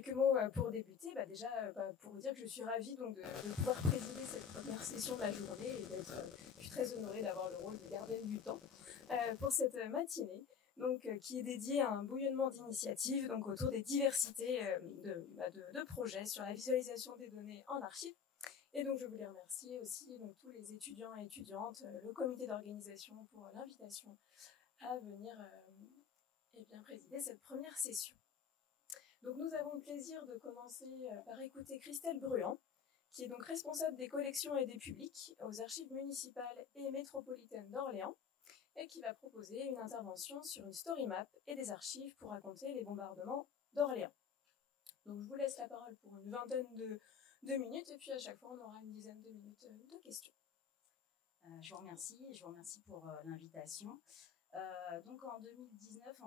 quelques mots pour débuter. Pour vous dire que je suis ravie donc, de pouvoir présider cette première session de la journée et je suis très honorée d'avoir le rôle de gardienne du temps pour cette matinée. Donc, qui est dédiée à un bouillonnement d'initiatives donc, autour des diversités de projets sur la visualisation des données en archives. Et donc, je voulais remercier aussi donc, tous les étudiants et étudiantes, le comité d'organisation pour l'invitation à venir présider cette première session. Donc, nous avons le plaisir de commencer par écouter Christelle Bruand, qui est donc responsable des collections et des publics aux archives municipales et métropolitaines d'Orléans, et qui va proposer une intervention sur une story map et des archives pour raconter les bombardements d'Orléans. Donc, je vous laisse la parole pour une vingtaine de minutes, et puis à chaque fois, on aura une dizaine de minutes de questions. Je vous remercie pour l'invitation. Donc en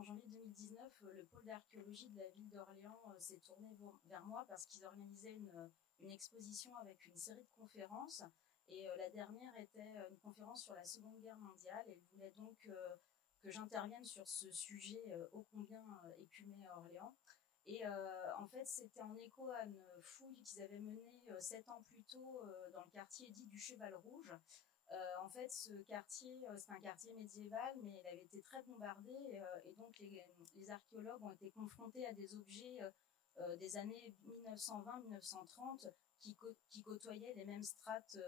janvier 2019, le pôle d'archéologie de la ville d'Orléans s'est tourné vers moi parce qu'ils organisaient une exposition avec une série de conférences. Et la dernière était une conférence sur la Seconde Guerre mondiale. Et ils voulaient donc que j'intervienne sur ce sujet ô combien écumé à Orléans. Et en fait, c'était en écho à une fouille qu'ils avaient menée 7 ans plus tôt dans le quartier dit du Cheval Rouge. En fait, ce quartier, c'est un quartier médiéval, mais il avait été très bombardé et donc les archéologues ont été confrontés à des objets des années 1920-1930 qui côtoyaient les mêmes strates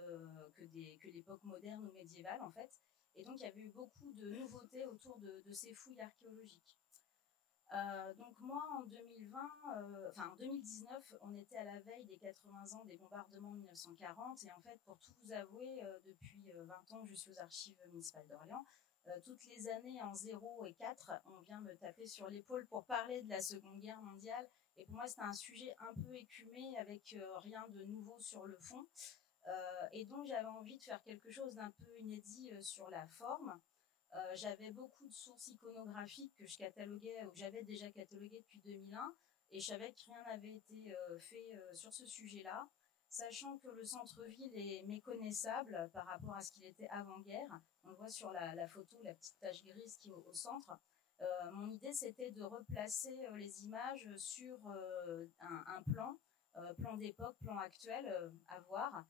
que l'époque moderne ou médiévale, en fait. Et donc, il y avait eu beaucoup de nouveautés autour de ces fouilles archéologiques. Donc moi, en 2019, on était à la veille des 80 ans des bombardements de 1940 et en fait, pour tout vous avouer, depuis 20 ans que je suis aux archives municipales d'Orléans, toutes les années en 0 et 4, on vient me taper sur l'épaule pour parler de la Seconde Guerre mondiale et pour moi, c'était un sujet un peu écumé avec rien de nouveau sur le fond et donc j'avais envie de faire quelque chose d'un peu inédit sur la forme. J'avais beaucoup de sources iconographiques que je cataloguais, ou que j'avais déjà cataloguées depuis 2001, et je savais que rien n'avait été fait sur ce sujet-là, sachant que le centre-ville est méconnaissable par rapport à ce qu'il était avant-guerre. On le voit sur la photo, la petite tache grise qui est au centre. Mon idée, c'était de replacer les images sur un plan d'époque, plan actuel à voir.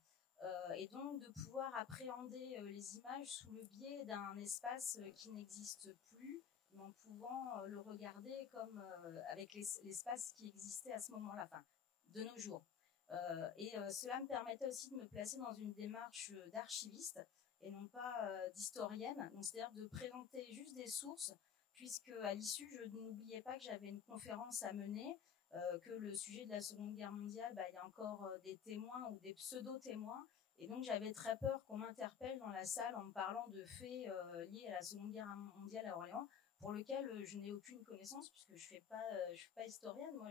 Et donc de pouvoir appréhender les images sous le biais d'un espace qui n'existe plus, mais en pouvant le regarder comme avec l'espace qui existait à ce moment-là, enfin, de nos jours. Cela me permettait aussi de me placer dans une démarche d'archiviste et non pas d'historienne, donc c'est-à-dire de présenter juste des sources, puisque à l'issue, je n'oubliais pas que j'avais une conférence à mener, que le sujet de la Seconde Guerre mondiale, il y a encore des témoins ou des pseudo-témoins. Et donc, j'avais très peur qu'on m'interpelle dans la salle en me parlant de faits liés à la Seconde Guerre mondiale à Orléans, pour lesquels je n'ai aucune connaissance, puisque je suis pas historienne, moi,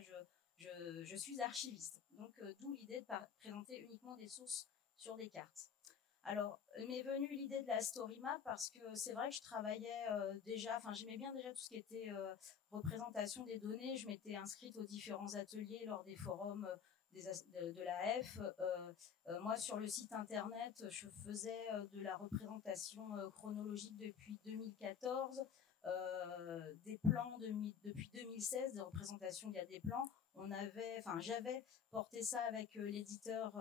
je suis archiviste. Donc, d'où l'idée de présenter uniquement des sources sur des cartes. Alors, m'est venue l'idée de la story map parce que c'est vrai que je travaillais j'aimais bien déjà tout ce qui était représentation des données. Je m'étais inscrite aux différents ateliers lors des forums de la F. Moi, sur le site internet, je faisais de la représentation chronologique depuis 2014, des plans depuis 2016, des représentations via des plans. J'avais porté ça avec l'éditeur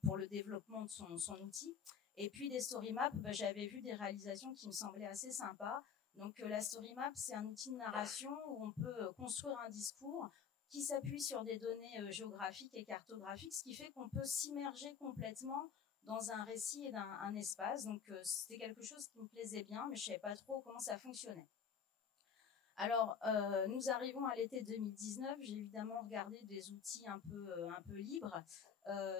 pour le développement de son outil. Et puis des story maps, j'avais vu des réalisations qui me semblaient assez sympas. Donc la story map, c'est un outil de narration où on peut construire un discours qui s'appuie sur des données géographiques et cartographiques, ce qui fait qu'on peut s'immerger complètement dans un récit et un espace. Donc c'était quelque chose qui me plaisait bien, mais je savais pas trop comment ça fonctionnait. Alors, nous arrivons à l'été 2019. J'ai évidemment regardé des outils un peu libres.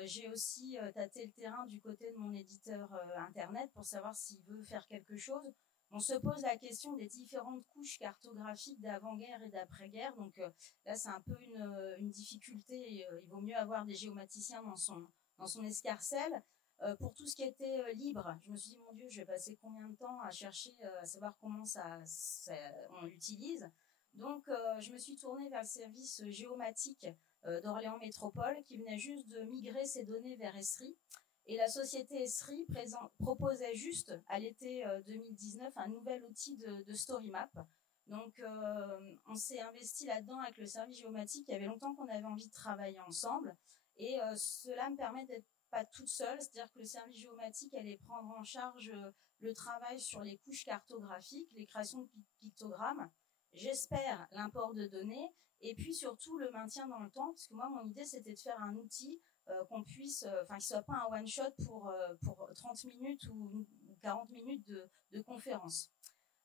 J'ai aussi tâté le terrain du côté de mon éditeur internet pour savoir s'il veut faire quelque chose. On se pose la question des différentes couches cartographiques d'avant-guerre et d'après-guerre. Donc là, c'est un peu une difficulté. Il vaut mieux avoir des géomaticiens dans son escarcelle. Pour tout ce qui était libre, je me suis dit, mon Dieu, je vais passer combien de temps à chercher, à savoir comment on l'utilise. Donc, je me suis tournée vers le service géomatique d'Orléans Métropole qui venait juste de migrer ses données vers Esri. Et la société Esri proposait juste à l'été 2019 un nouvel outil de story map. Donc, on s'est investi là-dedans avec le service géomatique. Il y avait longtemps qu'on avait envie de travailler ensemble. Et cela me permet d'être pas toute seule. C'est-à-dire que le service géomatique allait prendre en charge le travail sur les couches cartographiques, les créations de pictogrammes. J'espère l'import de données. Et puis surtout le maintien dans le temps. Parce que moi, mon idée, c'était de faire un outil qu'on puisse, qui soit pas un one-shot pour 30 minutes ou 40 minutes de conférence.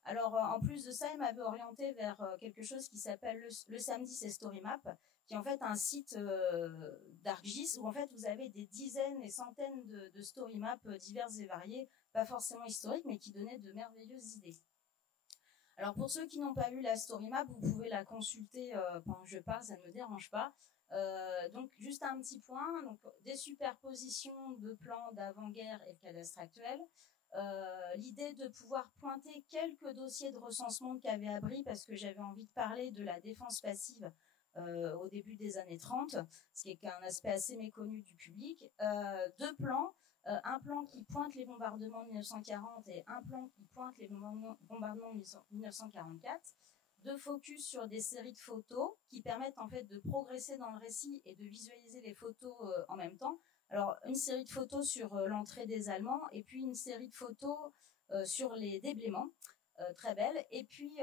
Alors, en plus de ça, il m'avait orienté vers quelque chose qui s'appelle le samedi, c'est StoryMap, qui est en fait un site d'ArcGIS où en fait vous avez des dizaines et centaines de StoryMap diverses et variées, pas forcément historiques, mais qui donnaient de merveilleuses idées. Alors, pour ceux qui n'ont pas vu la StoryMap, vous pouvez la consulter pendant que je parle, ça ne me dérange pas. Donc, juste un petit point, donc, des superpositions de plans d'avant-guerre et de cadastre actuel. L'idée de pouvoir pointer quelques dossiers de recensement de KV-Abri parce que j'avais envie de parler de la défense passive au début des années 30, ce qui est un aspect assez méconnu du public. Deux plans, un plan qui pointe les bombardements de 1940 et un plan qui pointe les bombardements de 1944. Deux focus sur des séries de photos qui permettent en fait de progresser dans le récit et de visualiser les photos en même temps. Alors, une série de photos sur l'entrée des Allemands et puis une série de photos sur les déblaiements, très belle. Et puis,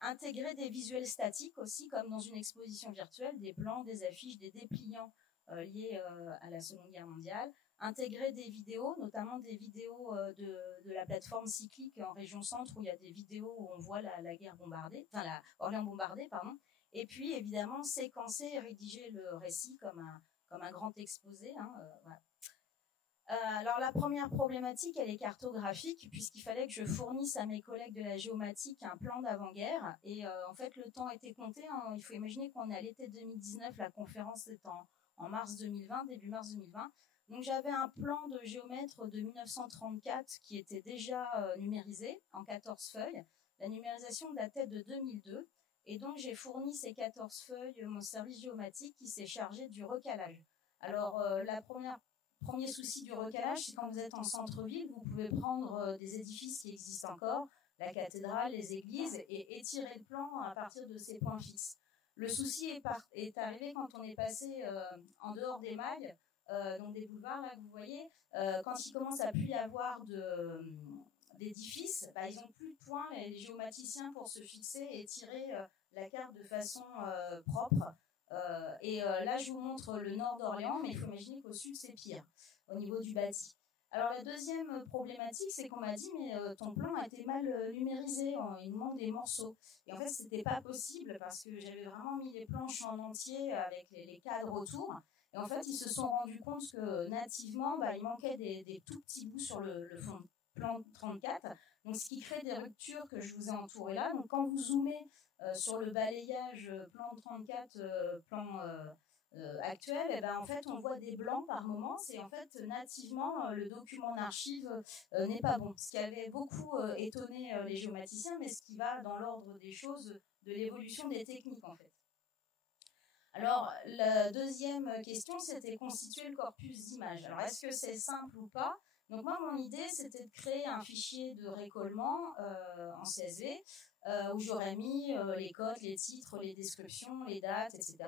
intégrer des visuels statiques aussi, comme dans une exposition virtuelle, des plans, des affiches, des dépliants liés à la Seconde Guerre mondiale. Intégrer des vidéos, notamment des vidéos de la plateforme cyclique en région centre, où il y a des vidéos où on voit la guerre bombardée, enfin Orléans bombardée, pardon. Et puis, évidemment, séquencer et rédiger le récit comme un grand exposé. Voilà. Alors, la première problématique, elle est cartographique, puisqu'il fallait que je fournisse à mes collègues de la géomatique un plan d'avant-guerre. Et en fait, le temps était compté. Il faut imaginer qu'on est à l'été 2019, la conférence est en mars 2020, début mars 2020. Donc, j'avais un plan de géomètre de 1934 qui était déjà numérisé en 14 feuilles. La numérisation datait de 2002. Et donc, j'ai fourni ces 14 feuilles, mon service géomatique qui s'est chargé du recalage. Alors, premier souci du recalage, c'est quand vous êtes en centre-ville, vous pouvez prendre des édifices qui existent encore, la cathédrale, les églises, et étirer le plan à partir de ces points fixes. Le souci est arrivé quand on est passé en dehors des mailles, donc des boulevards, là, que vous voyez, quand il commence à plus y avoir d'édifices, ils n'ont plus de points, les géomaticiens, pour se fixer et tirer la carte de façon propre. Là, je vous montre le nord d'Orléans, mais il faut imaginer qu'au sud, c'est pire, au niveau du bâti. Alors, la deuxième problématique, c'est qu'on m'a dit, mais ton plan a été mal numérisé, il manque des morceaux. Et en fait, c'était pas possible parce que j'avais vraiment mis les planches en entier avec les cadres autour. Et en fait, ils se sont rendus compte que nativement, il manquait des tout petits bouts sur le fond de plan 34. Donc, ce qui crée des ruptures que je vous ai entourées là. Donc, quand vous zoomez sur le balayage plan 34, plan actuel, en fait, on voit des blancs par moment. C'est en fait, nativement, le document d'archive n'est pas bon. Ce qui avait beaucoup étonné les géomaticiens, mais ce qui va dans l'ordre des choses de l'évolution des techniques, en fait. Alors, la deuxième question, c'était constituer le corpus d'images. Alors, est-ce que c'est simple ou pas ? Donc, moi, mon idée, c'était de créer un fichier de récollement en CSV où j'aurais mis les codes, les titres, les descriptions, les dates, etc.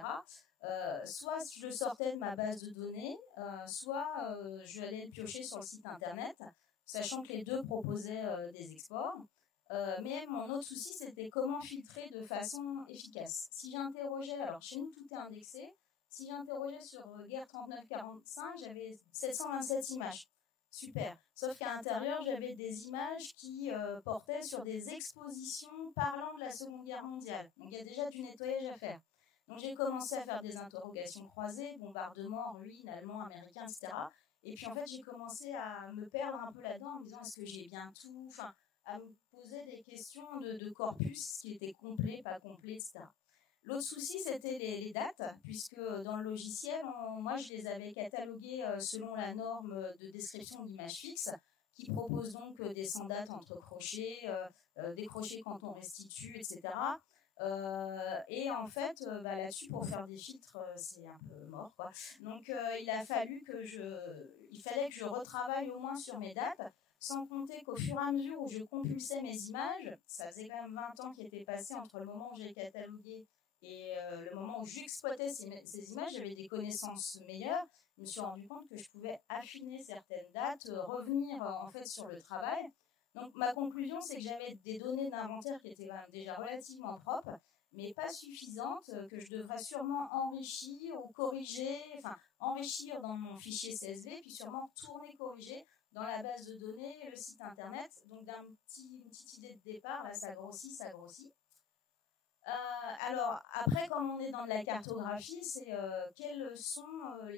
Soit je sortais de ma base de données, soit j'allais le piocher sur le site internet, sachant que les deux proposaient des exports. Mais mon autre souci, c'était comment filtrer de façon efficace. Si j'interrogeais, alors chez nous tout est indexé, si j'interrogeais sur guerre 39-45, j'avais 727 images. Super. Sauf qu'à l'intérieur, j'avais des images qui portaient sur des expositions parlant de la Seconde Guerre mondiale. Donc il y a déjà du nettoyage à faire. Donc j'ai commencé à faire des interrogations croisées, bombardements, ruines, allemands, américains, etc. Et puis en fait, j'ai commencé à me perdre un peu là-dedans en me disant est-ce que j'ai bien tout, enfin, à me poser des questions de corpus qui était complet, pas complet, etc. L'autre souci, c'était les dates, puisque dans le logiciel, moi, je les avais cataloguées selon la norme de description de l'image fixe, qui propose donc des sans dates entre crochets, des crochets quand on restitue, etc. Et en fait, là-dessus, pour faire des filtres, c'est un peu mort, quoi. Donc, il fallait que je retravaille au moins sur mes dates. sans compter qu'au fur et à mesure où je compulsais mes images, ça faisait quand même 20 ans qui étaient passés entre le moment où j'ai catalogué et le moment où j'exploitais ces images, j'avais des connaissances meilleures. Je me suis rendu compte que je pouvais affiner certaines dates, revenir en fait sur le travail. Donc ma conclusion, c'est que j'avais des données d'inventaire qui étaient déjà relativement propres, mais pas suffisantes, que je devrais sûrement enrichir ou corriger, enfin enrichir dans mon fichier CSV, puis sûrement tourner, corriger dans la base de données, le site internet. Donc une petite idée de départ, là ça grossit, ça grossit. Alors, après, comme on est dans de la cartographie, c'est quelles sont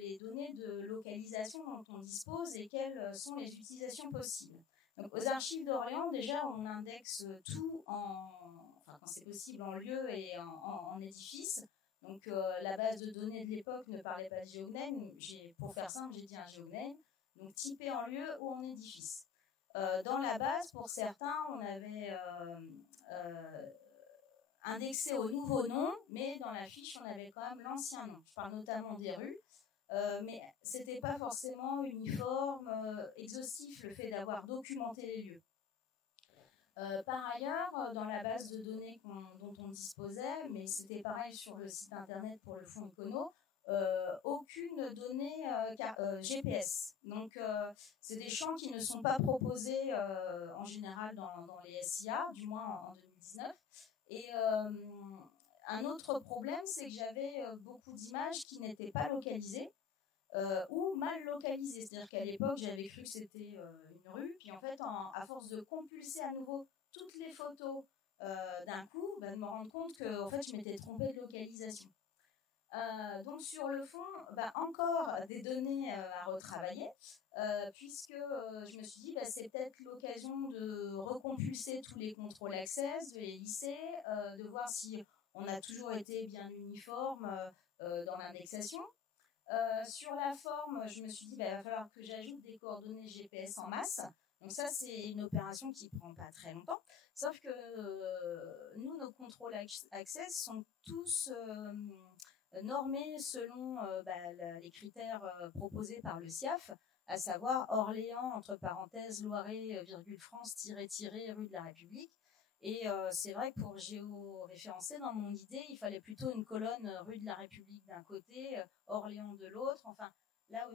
les données de localisation dont on dispose et quelles sont les utilisations possibles. Donc, aux archives d'Orléans, déjà, on indexe tout enfin, quand c'est possible, en lieu et en édifice. Donc, la base de données de l'époque ne parlait pas de geoname. Pour faire simple, j'ai dit un geoname. Donc, typé en lieu ou en édifice. Dans la base, pour certains, on avait indexé au nouveau nom, mais dans la fiche, on avait quand même l'ancien nom. Je parle notamment des rues, mais c'était pas forcément uniforme, exhaustif, le fait d'avoir documenté les lieux. Par ailleurs, dans la base de données dont on disposait, mais c'était pareil sur le site internet pour le fonds Icono, aucune donnée GPS. Donc, c'est des champs qui ne sont pas proposés en général dans les SIA, du moins en 2019. Et un autre problème, c'est que j'avais beaucoup d'images qui n'étaient pas localisées ou mal localisées. C'est-à-dire qu'à l'époque, j'avais cru que c'était une rue, puis en fait, à force de compulser à nouveau toutes les photos d'un coup, de me rendre compte que en fait, je m'étais trompée de localisation. Donc sur le fond, encore des données à retravailler, puisque je me suis dit c'est peut-être l'occasion de recompulser tous les contrôles access, de les lisser, de voir si on a toujours été bien uniforme dans l'indexation. Sur la forme, je me suis dit il va falloir que j'ajoute des coordonnées GPS en masse. Donc ça, c'est une opération qui prend pas très longtemps. Sauf que nous, nos contrôles access sont tous normés selon les critères proposés par le SIAF, à savoir Orléans, entre parenthèses, Loiret, France, rue de la République. Et c'est vrai que pour géoréférencer, dans mon idée, il fallait plutôt une colonne rue de la République d'un côté, Orléans de l'autre. Enfin, là,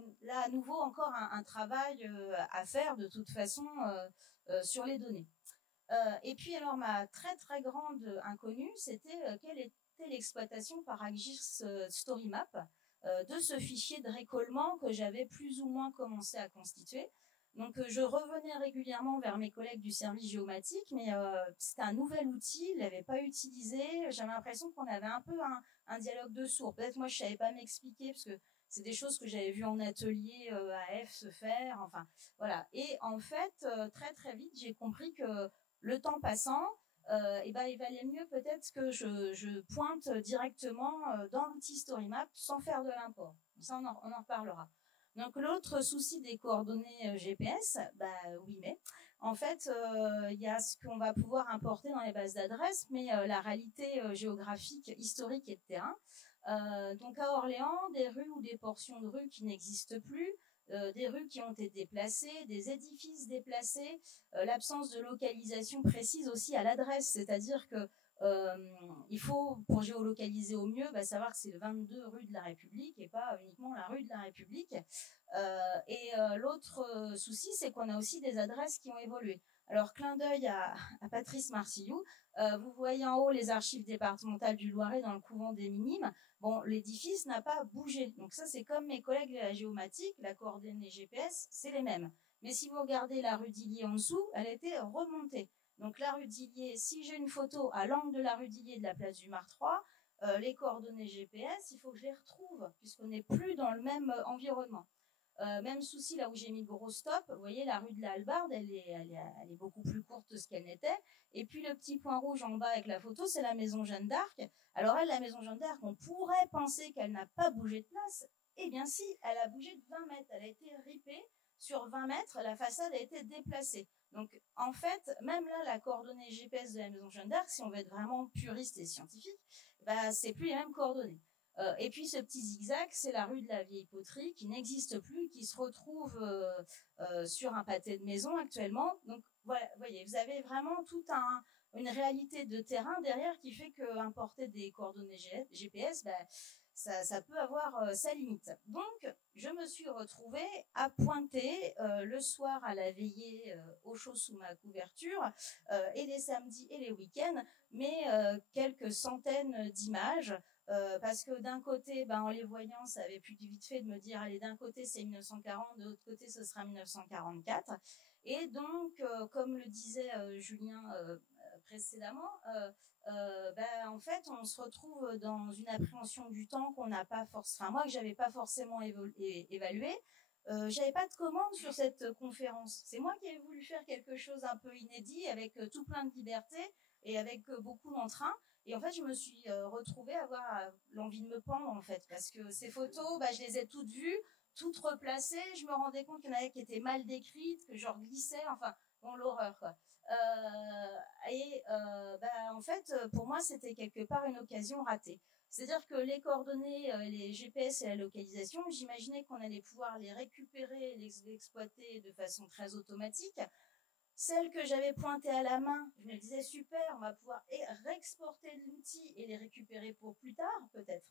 à nouveau, encore un travail à faire de toute façon sur les données. Et puis, alors, ma très, très grande inconnue, c'était quelle était l'exploitation par ArcGIS StoryMap de ce fichier de récollement que j'avais plus ou moins commencé à constituer. Donc, je revenais régulièrement vers mes collègues du service géomatique, mais c'était un nouvel outil, ils ne l'avaient pas utilisé. J'avais l'impression qu'on avait un peu un dialogue de sourds. Peut-être moi, je ne savais pas m'expliquer, parce que c'est des choses que j'avais vues en atelier AF se faire. Enfin, voilà. Et en fait, très, très vite, j'ai compris que le temps passant, il valait mieux peut-être que je pointe directement dans l'outil StoryMap sans faire de l'import. Ça, on en reparlera. Donc, l'autre souci des coordonnées GPS, oui, mais en fait, il y a ce qu'on va pouvoir importer dans les bases d'adresses, mais la réalité géographique, historique et de terrain. Donc, à Orléans, des rues ou des portions de rues qui n'existent plus, des rues qui ont été déplacées, des édifices déplacés, l'absence de localisation précise aussi à l'adresse, c'est-à-dire que il faut, pour géolocaliser au mieux, savoir que c'est le 22 rue de la République et pas uniquement la rue de la République. L'autre souci, c'est qu'on a aussi des adresses qui ont évolué. Alors, clin d'œil à Patrice Marcillou, vous voyez en haut les archives départementales du Loiret dans le couvent des Minimes. Bon, l'édifice n'a pas bougé. Donc ça, c'est comme mes collègues de la géomatique, la coordonnée GPS, c'est les mêmes. Mais si vous regardez la rue d'Illier en dessous, elle a été remontée. Donc la rue d'Illier, si j'ai une photo à l'angle de la rue d'Illier de la place du Mar 3, les coordonnées GPS, il faut que je les retrouve, puisqu'on n'est plus dans le même environnement. Même souci là où j'ai mis le gros stop, vous voyez la rue de la Hallebarde, elle est beaucoup plus courte que ce qu'elle n'était. Et puis le petit point rouge en bas avec la photo, c'est la maison Jeanne d'Arc. Alors elle, la maison Jeanne d'Arc, on pourrait penser qu'elle n'a pas bougé de place. Eh bien si, elle a bougé de 20 mètres, elle a été ripée. Sur 20 mètres, la façade a été déplacée. Donc, en fait, même là, la coordonnée GPS de la maison Jeanne d'Arc, si on veut être vraiment puriste et scientifique, c'est plus les mêmes coordonnées. Et puis ce petit zigzag, c'est la rue de la Vieille Poterie qui n'existe plus, qui se retrouve sur un pâté de maison actuellement. Donc voilà, vous voyez, vous avez vraiment une réalité de terrain derrière qui fait qu'importer des coordonnées GPS, ça peut avoir sa limite. Donc, je me suis retrouvée à pointer le soir à la veillée au chaud sous ma couverture, et les samedis et les week-ends, mais quelques centaines d'images. Parce que d'un côté, en les voyant, ça avait pu vite fait de me dire, allez, d'un côté c'est 1940, de l'autre côté ce sera 1944. Et donc, comme le disait Julien précédemment, en fait, on se retrouve dans une appréhension du temps qu'on n'a pas forcément, moi que j'avais pas forcément évalué. J'avais pas de commande sur cette conférence. C'est moi qui ai voulu faire quelque chose un peu inédit, avec tout plein de liberté et avec beaucoup d'entrain. Et en fait, je me suis retrouvée à avoir l'envie de me pendre, en fait, parce que ces photos, je les ai toutes vues, toutes replacées. Je me rendais compte qu'il y en avait qui étaient mal décrites, que je glissais, enfin, bon, l'horreur, quoi. En fait, pour moi, c'était quelque part une occasion ratée. C'est-à-dire que les coordonnées, les GPS et la localisation, j'imaginais qu'on allait pouvoir les récupérer et les exploiter de façon très automatique. Celles que j'avais pointées à la main, je me disais super, on va pouvoir réexporter l'outil et les récupérer pour plus tard, peut-être.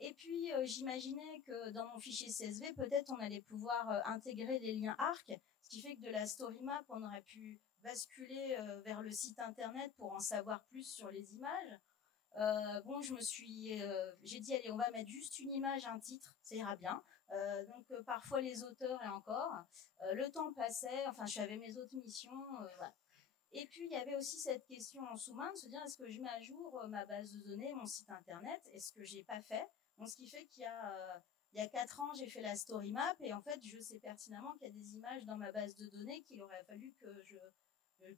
Et puis, j'imaginais que dans mon fichier CSV, peut-être on allait pouvoir intégrer les liens ARC, ce qui fait que de la story map, on aurait pu basculer vers le site internet pour en savoir plus sur les images. J'ai dit, allez, on va mettre juste une image, un titre, ça ira bien. Donc, parfois les auteurs et encore. Le temps passait, enfin, j'avais mes autres missions, voilà. Et puis, il y avait aussi cette question en sous-main de se dire, est-ce que je mets à jour ma base de données, mon site internet? Est-ce que j'ai pas fait? Donc, ce qui fait qu'il y a 4 ans, j'ai fait la story map et en fait, je sais pertinemment qu'il y a des images dans ma base de données qu'il aurait fallu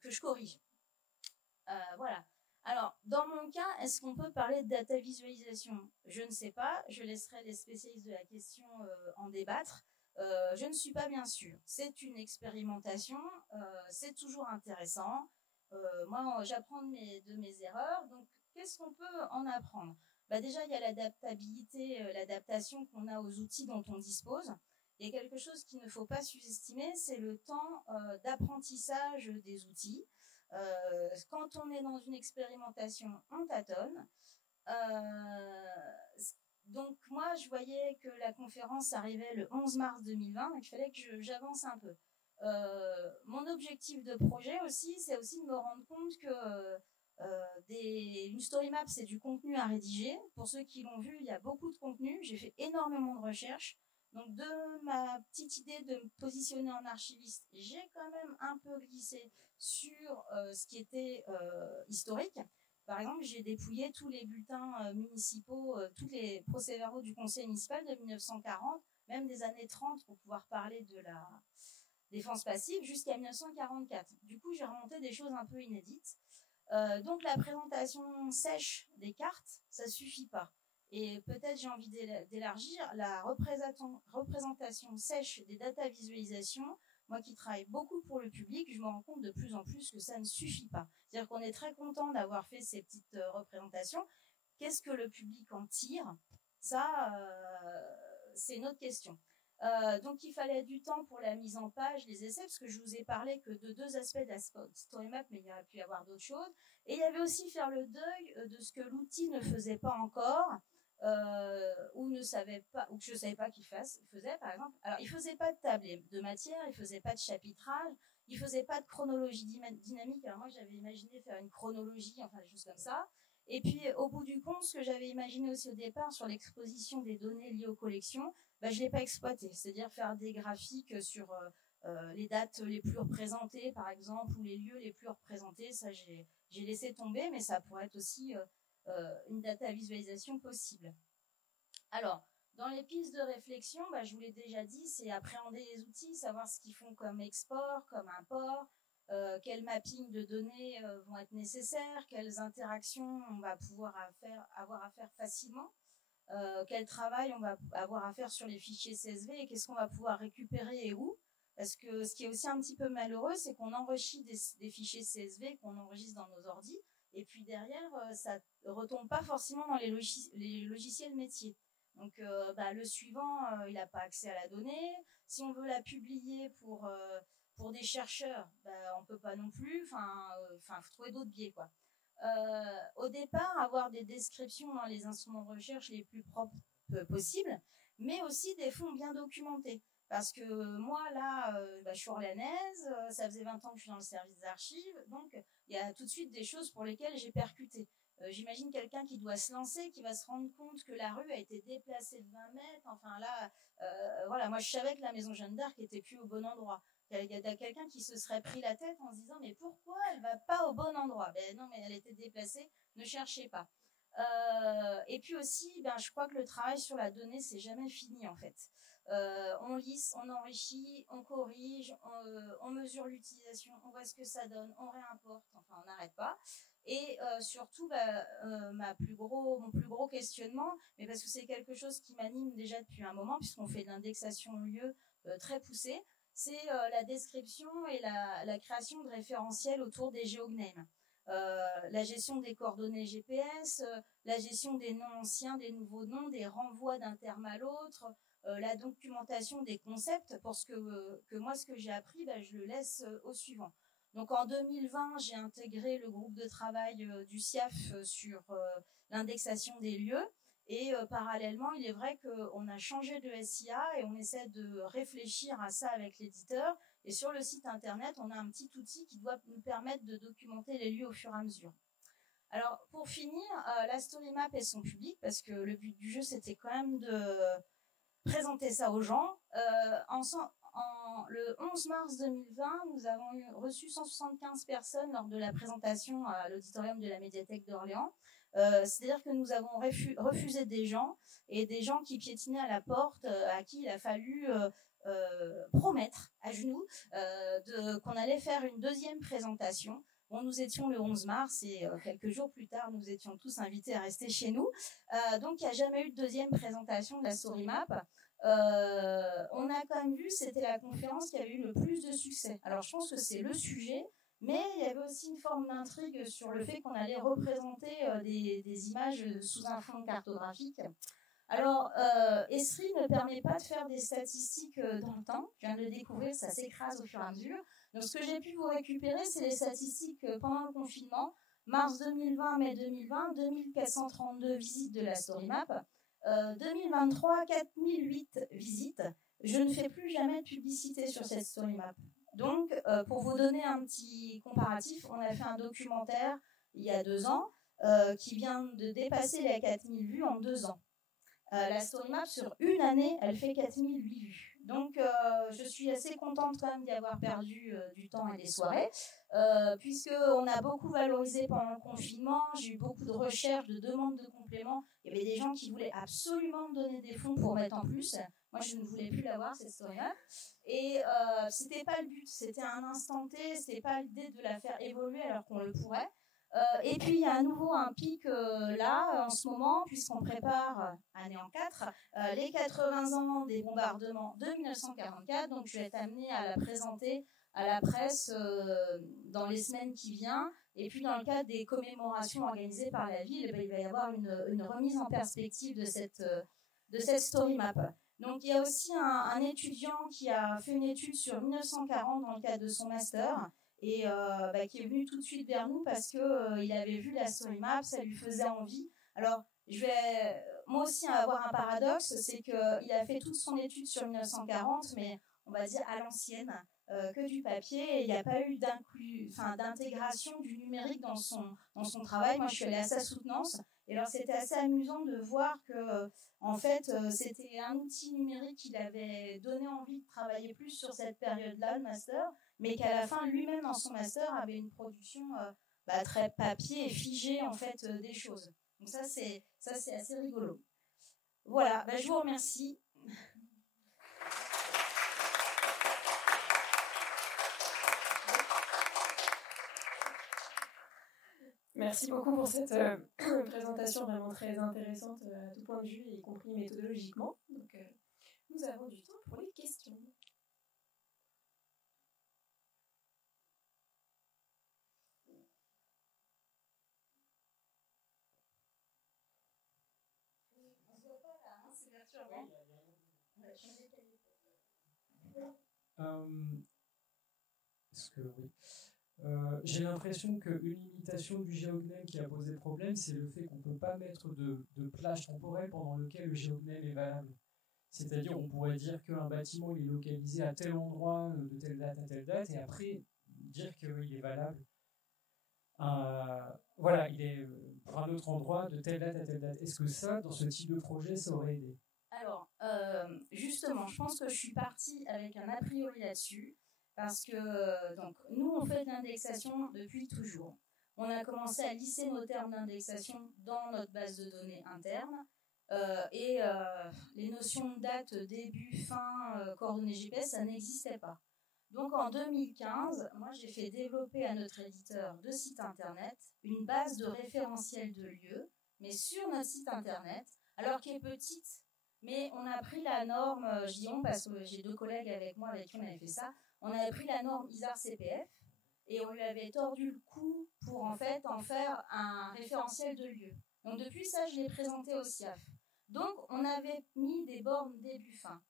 que je corrige. Voilà. Alors, dans mon cas, est-ce qu'on peut parler de data visualisation? Je ne sais pas. Je laisserai les spécialistes de la question en débattre. Je ne suis pas bien sûre. C'est une expérimentation. C'est toujours intéressant. Moi, j'apprends de mes erreurs. Donc, qu'est-ce qu'on peut en apprendre? Déjà, il y a l'adaptabilité, l'adaptation qu'on a aux outils dont on dispose. Il y a quelque chose qu'il ne faut pas sous-estimer, c'est le temps d'apprentissage des outils. Quand on est dans une expérimentation, on tâtonne. Donc moi, je voyais que la conférence arrivait le 11 mars 2020, donc il fallait que j'avance un peu. Mon objectif de projet aussi, c'est aussi de me rendre compte que une story map, c'est du contenu à rédiger. Pour ceux qui l'ont vu, il y a beaucoup de contenu. J'ai fait énormément de recherches. Donc, de ma petite idée de me positionner en archiviste, j'ai quand même un peu glissé sur ce qui était historique. Par exemple, j'ai dépouillé tous les bulletins municipaux, tous les procès-verbaux du conseil municipal de 1940, même des années 30 pour pouvoir parler de la défense passive jusqu'à 1944. Du coup, j'ai remonté des choses un peu inédites. Donc, la présentation sèche des cartes, ça suffit pas. Et peut-être j'ai envie d'élargir la représentation sèche des data visualisations. Moi qui travaille beaucoup pour le public, je me rends compte de plus en plus que ça ne suffit pas. C'est-à-dire qu'on est très content d'avoir fait ces petites représentations. Qu'est-ce que le public en tire? Ça, c'est une autre question. Donc il fallait du temps pour la mise en page, les essais, parce que je vous ai parlé que de 2 aspects de la story map, mais il y aurait pu y avoir d'autres choses. Et il y avait aussi faire le deuil de ce que l'outil ne faisait pas encore, ou ne savait pas, ou que je ne savais pas qu'il faisait, par exemple. Alors, il faisait pas de table de matière, il faisait pas de chapitrage, il faisait pas de chronologie dynamique. Alors moi, j'avais imaginé faire une chronologie, enfin des choses comme ça. Et puis, au bout du compte, ce que j'avais imaginé aussi au départ sur l'exposition des données liées aux collections, je l'ai pas exploité. C'est-à-dire faire des graphiques sur les dates les plus représentées, par exemple, ou les lieux les plus représentés. Ça, j'ai laissé tomber, mais ça pourrait être aussi une data visualisation possible. Alors, dans les pistes de réflexion, je vous l'ai déjà dit, c'est appréhender les outils, savoir ce qu'ils font comme export, comme import, quels mappings de données vont être nécessaires, quelles interactions on va pouvoir avoir à faire facilement, quel travail on va avoir à faire sur les fichiers CSV et qu'est-ce qu'on va pouvoir récupérer et où. Parce que ce qui est aussi un petit peu malheureux, c'est qu'on enrichit des fichiers CSV qu'on enregistre dans nos ordis Et puis derrière, ça retombe pas forcément dans les logiciels métiers. Donc le suivant, il n'a pas accès à la donnée. Si on veut la publier pour des chercheurs, on peut pas non plus. Faut trouver d'autres biais, quoi. Au départ, avoir des descriptions dans les instruments de recherche les plus propres possibles, mais aussi des fonds bien documentés. Parce que moi, là, je suis orléanaise, ça faisait 20 ans que je suis dans le service d'archives, donc il y a tout de suite des choses pour lesquelles j'ai percuté. J'imagine quelqu'un qui doit se lancer, qui va se rendre compte que la rue a été déplacée de 20 mètres. Enfin là, voilà, moi je savais que la maison Jeanne d'Arc était plus au bon endroit. Il y a quelqu'un qui se serait pris la tête en se disant mais pourquoi elle va pas au bon endroit? Non, mais elle était déplacée, ne cherchez pas. Et puis aussi, je crois que le travail sur la donnée, c'est jamais fini en fait. On lisse, on enrichit, on corrige, on mesure l'utilisation, on voit ce que ça donne, on réimporte, enfin on n'arrête pas. Et surtout, mon plus gros questionnement, mais parce que c'est quelque chose qui m'anime déjà depuis un moment, puisqu'on fait de l'indexation lieu très poussée, c'est la description et la création de référentiels autour des géognomes. La gestion des coordonnées GPS, la gestion des noms anciens, des nouveaux noms, des renvois d'un terme à l'autre, la documentation des concepts, pour ce que j'ai appris, je le laisse au suivant. Donc en 2020, j'ai intégré le groupe de travail du SIAF sur l'indexation des lieux. Et parallèlement, il est vrai qu'on a changé de SIA et on essaie de réfléchir à ça avec l'éditeur. Et sur le site internet, on a un petit outil qui doit nous permettre de documenter les lieux au fur et à mesure. Alors, pour finir, la story map et son public, parce que le but du jeu, c'était quand même de présenter ça aux gens. Le 11 mars 2020, nous avons reçu 175 personnes lors de la présentation à l'auditorium de la médiathèque d'Orléans. C'est-à-dire que nous avons refusé des gens, et des gens qui piétinaient à la porte, à qui il a fallu promettre à genoux qu'on allait faire une deuxième présentation. Bon, nous étions le 11 mars et quelques jours plus tard, nous étions tous invités à rester chez nous. Donc, il n'y a jamais eu de deuxième présentation de la story map. On a quand même vu, c'était la conférence qui avait eu le plus de succès. Alors, je pense que c'est le sujet, mais il y avait aussi une forme d'intrigue sur le fait qu'on allait représenter des images sous un fond cartographique. Alors, Esri ne permet pas de faire des statistiques dans le temps. Je viens de le découvrir, ça s'écrase au fur et à mesure. Donc, ce que j'ai pu vous récupérer, c'est les statistiques pendant le confinement. Mars 2020, mai 2020, 2432 visites de la story map. 2023, 4008 visites. Je ne fais plus jamais de publicité sur cette story map. Donc, pour vous donner un petit comparatif, on a fait un documentaire il y a 2 ans qui vient de dépasser les 4000 vues en 2 ans. La story map, sur une année, elle fait 4008 vues. Donc, je suis assez contente quand même d'y avoir perdu du temps et des soirées, puisqu'on a beaucoup valorisé pendant le confinement. J'ai eu beaucoup de recherches, de demandes de compléments. Il y avait des gens qui voulaient absolument me donner des fonds pour mettre en plus. Moi, je ne voulais plus l'avoir, cette story map. Et c'était pas le but, c'était un instant T, c'était pas l'idée de la faire évoluer alors qu'on le pourrait. Et puis, il y a à nouveau un pic là, en ce moment, puisqu'on prépare, année en 4, les 80 ans des bombardements de 1944. Donc, je vais être amenée à la présenter à la presse dans les semaines qui viennent. Et puis, dans le cadre des commémorations organisées par la ville, il va y avoir une remise en perspective de cette story map. Donc, il y a aussi un étudiant qui a fait une étude sur 1940 dans le cadre de son master, et qui est venu tout de suite vers nous parce que il avait vu la story map, ça lui faisait envie. Alors, je vais moi aussi avoir un paradoxe, c'est qu'il a fait toute son étude sur 1940, mais on va dire à l'ancienne, que du papier, et il n'y a pas eu d'intégration du numérique dans son travail. Moi, je suis allée à sa soutenance, et alors c'était assez amusant de voir que en fait, c'était un outil numérique qui l'avait donné envie de travailler plus sur cette période-là, le master, mais qu'à la fin, lui-même, dans son master, avait une production très papier et figée, en fait, des choses. Donc ça, c'est assez rigolo. Voilà, je vous remercie. Merci beaucoup pour cette présentation vraiment très intéressante à tout point de vue, y compris méthodologiquement. Donc, nous avons du temps pour les questions. largement. Est-ce que oui. J'ai l'impression qu'une limitation du géognem qui a posé problème, c'est le fait qu'on ne peut pas mettre de plage temporelle pendant lequel le géognem est valable. C'est-à-dire, on pourrait dire qu'un bâtiment il est localisé à tel endroit, de telle date à telle date, et après dire qu'il est valable. Voilà, il est pour un autre endroit de telle date à telle date. Est-ce que ça, dans ce type de projet, ça aurait aidé? Alors, justement, je pense que je suis partie avec un a priori là-dessus. Parce que donc, nous, on fait de l'indexation depuis toujours. On a commencé à lisser nos termes d'indexation dans notre base de données interne. Les notions de date, début, fin, coordonnées GPS, ça n'existait pas. Donc en 2015, moi j'ai fait développer à notre éditeur de site internet une base de référentiel de lieux, mais sur notre site internet, alors qui est petite, mais on a pris la norme, je dis on parce que j'ai 2 collègues avec moi avec qui on avait fait ça, on avait pris la norme ISAR-CPF et on lui avait tordu le cou pour en fait en faire un référentiel de lieux. Donc depuis ça, je l'ai présenté au SIAF. Donc on avait mis des bornes début-fin.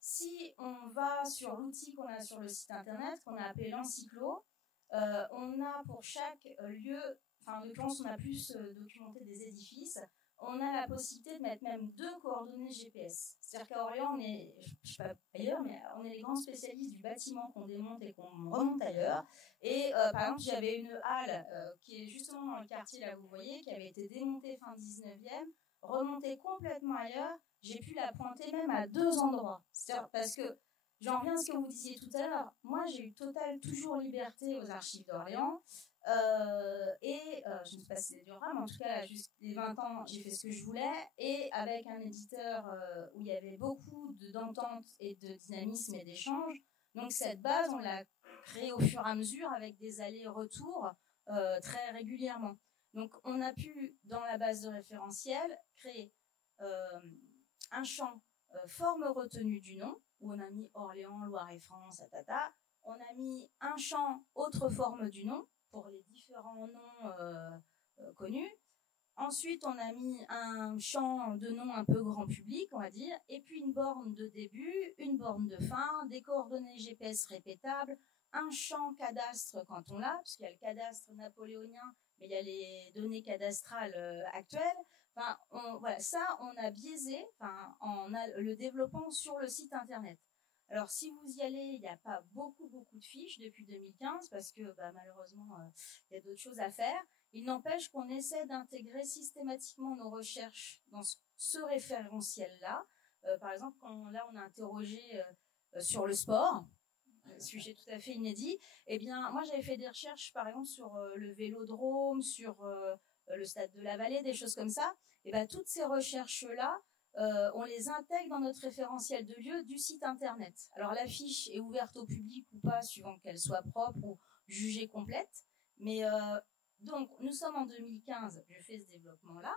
Si on va sur l'outil qu'on a sur le site internet, qu'on a appelé l'encyclo, on a pour chaque lieu, enfin en l'occurrence on a plus documenté des édifices, on a la possibilité de mettre même 2 coordonnées GPS. C'est-à-dire qu'à Orléans, on est, je ne sais pas ailleurs, mais on est les grands spécialistes du bâtiment qu'on démonte et qu'on remonte ailleurs. Et par exemple, j'avais une halle qui est justement dans le quartier, là vous voyez, qui avait été démontée fin 19e, remontée complètement ailleurs. J'ai pu la pointer même à 2 endroits. C'est-à-dire parce que, j'en reviens à ce que vous disiez tout à l'heure, moi j'ai eu toujours liberté aux archives d'Orléans. Je ne sais pas si c'est durable, mais en tout cas, jusqu'à les 20 ans, j'ai fait ce que je voulais. Et avec un éditeur où il y avait beaucoup d'entente et de dynamisme et d'échange. Donc cette base, on l'a créée au fur et à mesure avec des allers-retours très régulièrement. Donc on a pu, dans la base de référentiel, créer un champ forme retenue du nom, où on a mis Orléans, Loire-et-France, tatata. On a mis un champ autre forme du nom, pour les différents noms connus. Ensuite, on a mis un champ de nom un peu grand public, on va dire, et puis une borne de début, une borne de fin, des coordonnées GPS répétables, un champ cadastre quand on l'a, puisqu'il y a le cadastre napoléonien, mais il y a les données cadastrales actuelles. Enfin, voilà, ça, on a biaisé en le développant sur le site internet. Alors, si vous y allez, il n'y a pas beaucoup de fiches depuis 2015 parce que malheureusement, il y a d'autres choses à faire. Il n'empêche qu'on essaie d'intégrer systématiquement nos recherches dans ce référentiel-là. Par exemple, on a interrogé sur le sport, un sujet tout à fait inédit. Eh bien, moi, j'avais fait des recherches, par exemple, sur le vélodrome, sur le stade de la Vallée, des choses comme ça. Et bien, toutes ces recherches-là, on les intègre dans notre référentiel de lieu du site internet. Alors la fiche est ouverte au public ou pas, suivant qu'elle soit propre ou jugée complète. Mais donc nous sommes en 2015, je fais ce développement-là.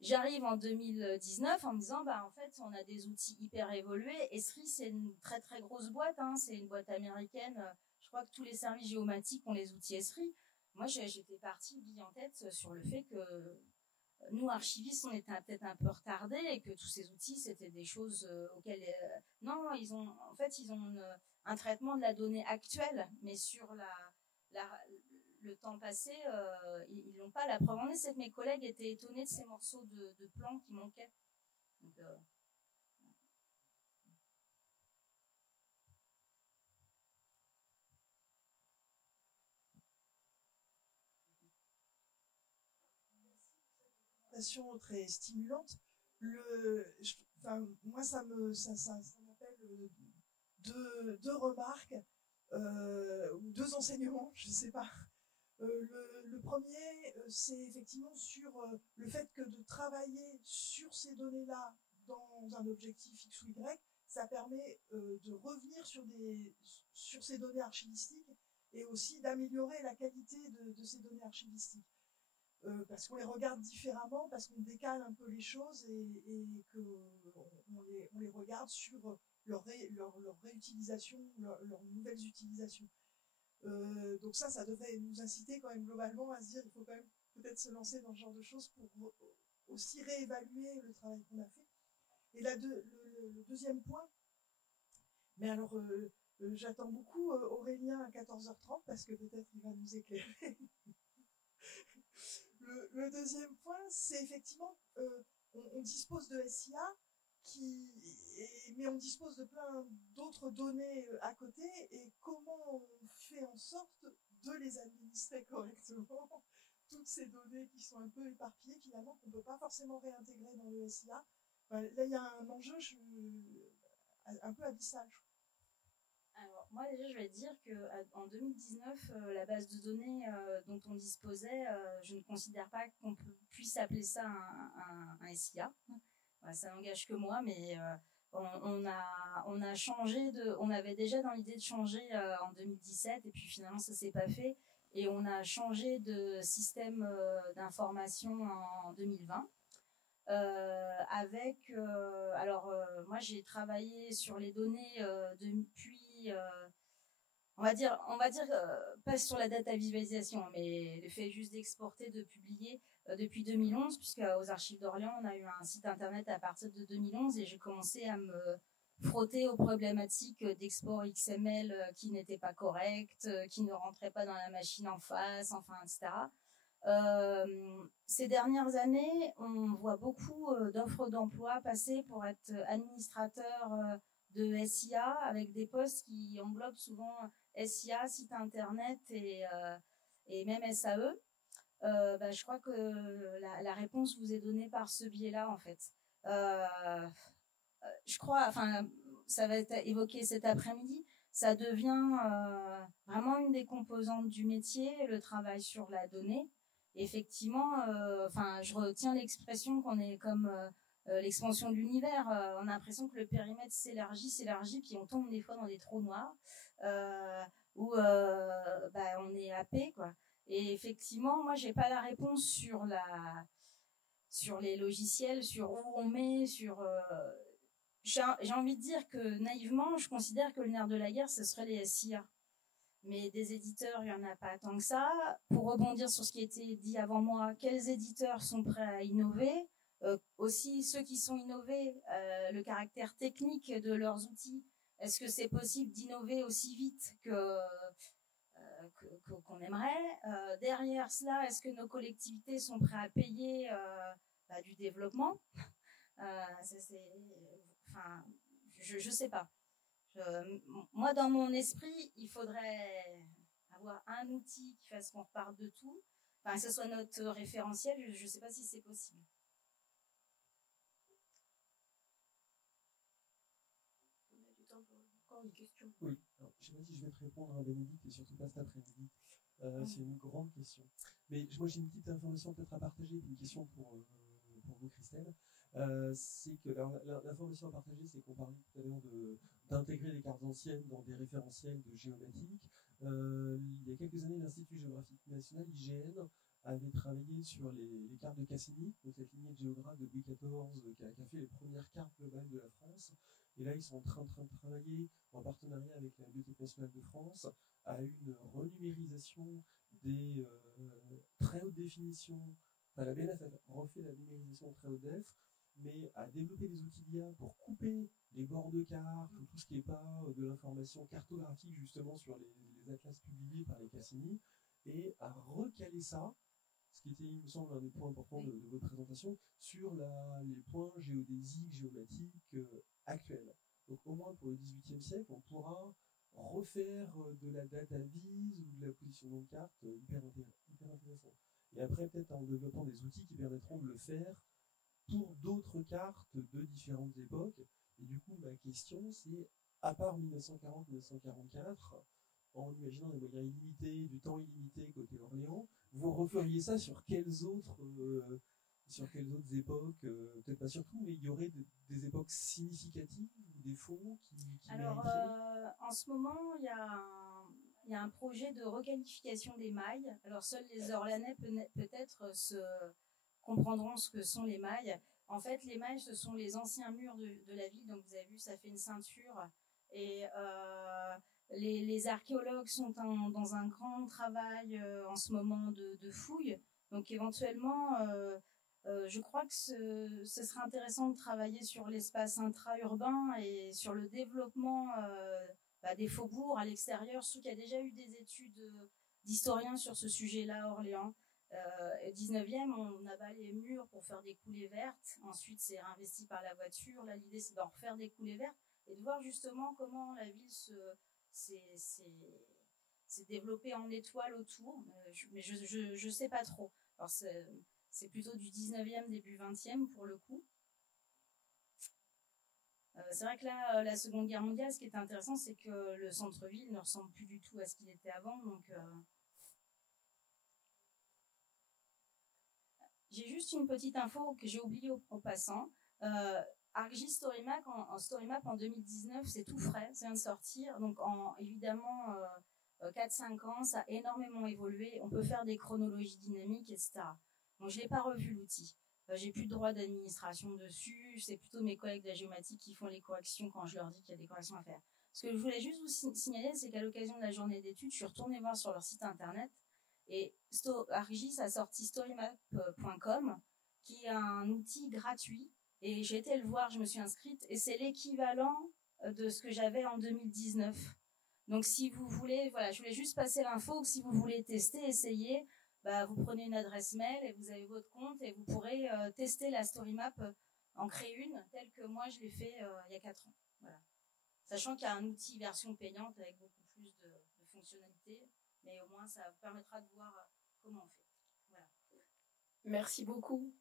J'arrive en 2019 en me disant, en fait, on a des outils hyper évolués. Esri, c'est une très très grosse boîte, hein, c'est une boîte américaine. Je crois que tous les services géomatiques ont les outils Esri. Moi, j'étais partie bille en tête sur le fait que nous, archivistes, on était peut-être un peu retardés et que tous ces outils, c'était des choses auxquelles... non, ils ont un traitement de la donnée actuelle, mais sur le temps passé, ils n'ont pas. La preuve en est, c'est que mes collègues étaient étonnés de ces morceaux de plans qui manquaient. Donc, très stimulante. Moi, ça m'appelle 2 remarques ou 2 enseignements, je ne sais pas. Le premier, c'est effectivement sur le fait que de travailler sur ces données-là dans un objectif X ou Y, ça permet de revenir sur ces données archivistiques et aussi d'améliorer la qualité de ces données archivistiques. Parce qu'on les regarde différemment, parce qu'on décale un peu les choses et qu'on les regarde sur leur réutilisation, leurs nouvelles utilisations. Donc ça devrait nous inciter quand même globalement à se dire qu'il faut quand même peut-être se lancer dans ce genre de choses pour aussi réévaluer le travail qu'on a fait. Et le deuxième point, mais alors j'attends beaucoup Aurélien à 14h30 parce que peut-être il va nous éclairer. Le deuxième point, c'est effectivement, on dispose de SIA, mais on dispose de plein d'autres données à côté, et comment on fait en sorte de les administrer correctement, toutes ces données qui sont un peu éparpillées finalement, qu'on ne peut pas forcément réintégrer dans le SIA. Enfin, là, il y a un enjeu un peu abyssal. Alors, moi, déjà, je vais dire qu'en 2019, la base de données dont on disposait, je ne considère pas qu'on puisse appeler ça un SIA. Voilà, ça n'engage que moi, mais on a changé on avait déjà dans l'idée de changer en 2017, et puis finalement, ça ne s'est pas fait. Et on a changé de système d'information en 2020. Moi j'ai travaillé sur les données depuis on va dire pas sur la data visualisation, mais le fait juste d'exporter, de publier depuis 2011, puisque aux Archives d'Orléans on a eu un site internet à partir de 2011, et j'ai commencé à me frotter aux problématiques d'export XML qui n'étaient pas correctes, qui ne rentraient pas dans la machine en face, enfin, etc. Ces dernières années, on voit beaucoup d'offres d'emploi passer pour être administrateur de SIA, avec des postes qui englobent souvent SIA, site internet et même SAE. Je crois que la réponse vous est donnée par ce biais-là, en fait. Je crois, enfin, ça va être évoqué cet après-midi, ça devient vraiment une des composantes du métier, le travail sur la donnée. Effectivement, je retiens l'expression qu'on est comme l'expansion de l'univers. On a l'impression que le périmètre s'élargit, puis on tombe des fois dans des trous noirs où on est happé, quoi. Et effectivement, moi, j'ai pas la réponse sur les logiciels, sur où on met, j'ai envie de dire que naïvement, je considère que le nerf de la guerre, ce serait les SIA. Mais des éditeurs, il n'y en a pas tant que ça. Pour rebondir sur ce qui a été dit avant moi, quels éditeurs sont prêts à innover ? Aussi, ceux qui sont innovés, le caractère technique de leurs outils. Est-ce que c'est possible d'innover aussi vite qu'on aimerait ? Derrière cela, est-ce que nos collectivités sont prêtes à payer du développement ? Je sais pas. Moi, dans mon esprit, il faudrait avoir un outil qui fasse qu'on reparte de tout, que ce soit notre référentiel. Je ne sais pas si c'est possible. On a du temps pour encore une question. Oui, alors, je ne sais pas si je vais te répondre à Bénédicte, et surtout pas cet après-midi. C'est une grande question. Mais moi, j'ai une petite information peut-être à partager, une question pour vous, Christelle. C'est que l'information à partager, c'est qu'on parlait tout à l'heure d'intégrer les cartes anciennes dans des référentiels de géomatique. Il y a quelques années, l'Institut géographique national, IGN, avait travaillé sur les cartes de Cassini, donc cette lignée de géographes de Louis XIV qui a fait les premières cartes globales de la France. Et là, ils sont en train de travailler en partenariat avec la Bibliothèque nationale de France à une renumérisation des très haute définition. Enfin, la BNF a refait la numérisation très haute def, mais à développer des outils d'IA pour couper les bords de cartes ou tout ce qui n'est pas de l'information cartographique justement sur les atlas publiés par les Cassini, et à recaler ça, ce qui était, il me semble, un des points importants de votre présentation, sur les points géodésiques, géomatiques actuels. Donc au moins pour le XVIIIe siècle, on pourra refaire de la data vise ou de la position de carte hyper intéressant. Et après, peut-être en développant des outils qui permettront de le faire pour d'autres cartes de différentes époques. Et du coup, ma question, c'est, à part 1940-1944, en imaginant des moyens illimités, du temps illimité côté Orléans, vous referiez ça sur quelles autres époques, peut-être pas sur tout, mais il y aurait des époques significatives, des fonds qui Alors, en ce moment, il y a un projet de requalification des mailles. Alors, seuls les Orléanais peut-être comprendront ce que sont les mailles. En fait, les mailles, ce sont les anciens murs de la ville. Donc, vous avez vu, ça fait une ceinture. Et les archéologues sont dans un grand travail en ce moment de fouilles. Donc, éventuellement, Je crois que ce serait intéressant de travailler sur l'espace intra-urbain et sur le développement des faubourgs à l'extérieur, surtout qu'il y a déjà eu des études d'historiens sur ce sujet-là à Orléans. Au 19e, on abat les murs pour faire des coulées vertes. Ensuite, c'est investi par la voiture. Là, l'idée, c'est d'en refaire des coulées vertes et de voir justement comment la ville s'est développée en étoile autour. Mais je sais pas trop. Alors, c'est plutôt du 19e, début 20e pour le coup. C'est vrai que là, la Seconde Guerre mondiale, ce qui était intéressant, c'est que le centre-ville ne ressemble plus du tout à ce qu'il était avant. Donc, j'ai juste une petite info que j'ai oubliée en passant. ArcGIS StoryMap en 2019, c'est tout frais, ça vient de sortir. Donc, évidemment, 4-5 ans, ça a énormément évolué. On peut faire des chronologies dynamiques, etc. Donc, je n'ai pas revu l'outil. J'ai plus de droit d'administration dessus. C'est plutôt mes collègues de la géomatique qui font les corrections quand je leur dis qu'il y a des corrections à faire. Ce que je voulais juste vous signaler, c'est qu'à l'occasion de la journée d'études, je suis retournée voir sur leur site internet et ArcGIS a sorti storymap.com qui est un outil gratuit. Et j'ai été le voir, je me suis inscrite et c'est l'équivalent de ce que j'avais en 2019. Donc si vous voulez, voilà, je voulais juste passer l'info que si vous voulez tester, essayer, vous prenez une adresse mail et vous avez votre compte et vous pourrez tester la StoryMap, en créer une telle que moi je l'ai fait il y a 4 ans. Voilà. Sachant qu'il y a un outil version payante avec beaucoup plus de fonctionnalités, mais au moins ça vous permettra de voir comment on fait. Voilà. Merci beaucoup.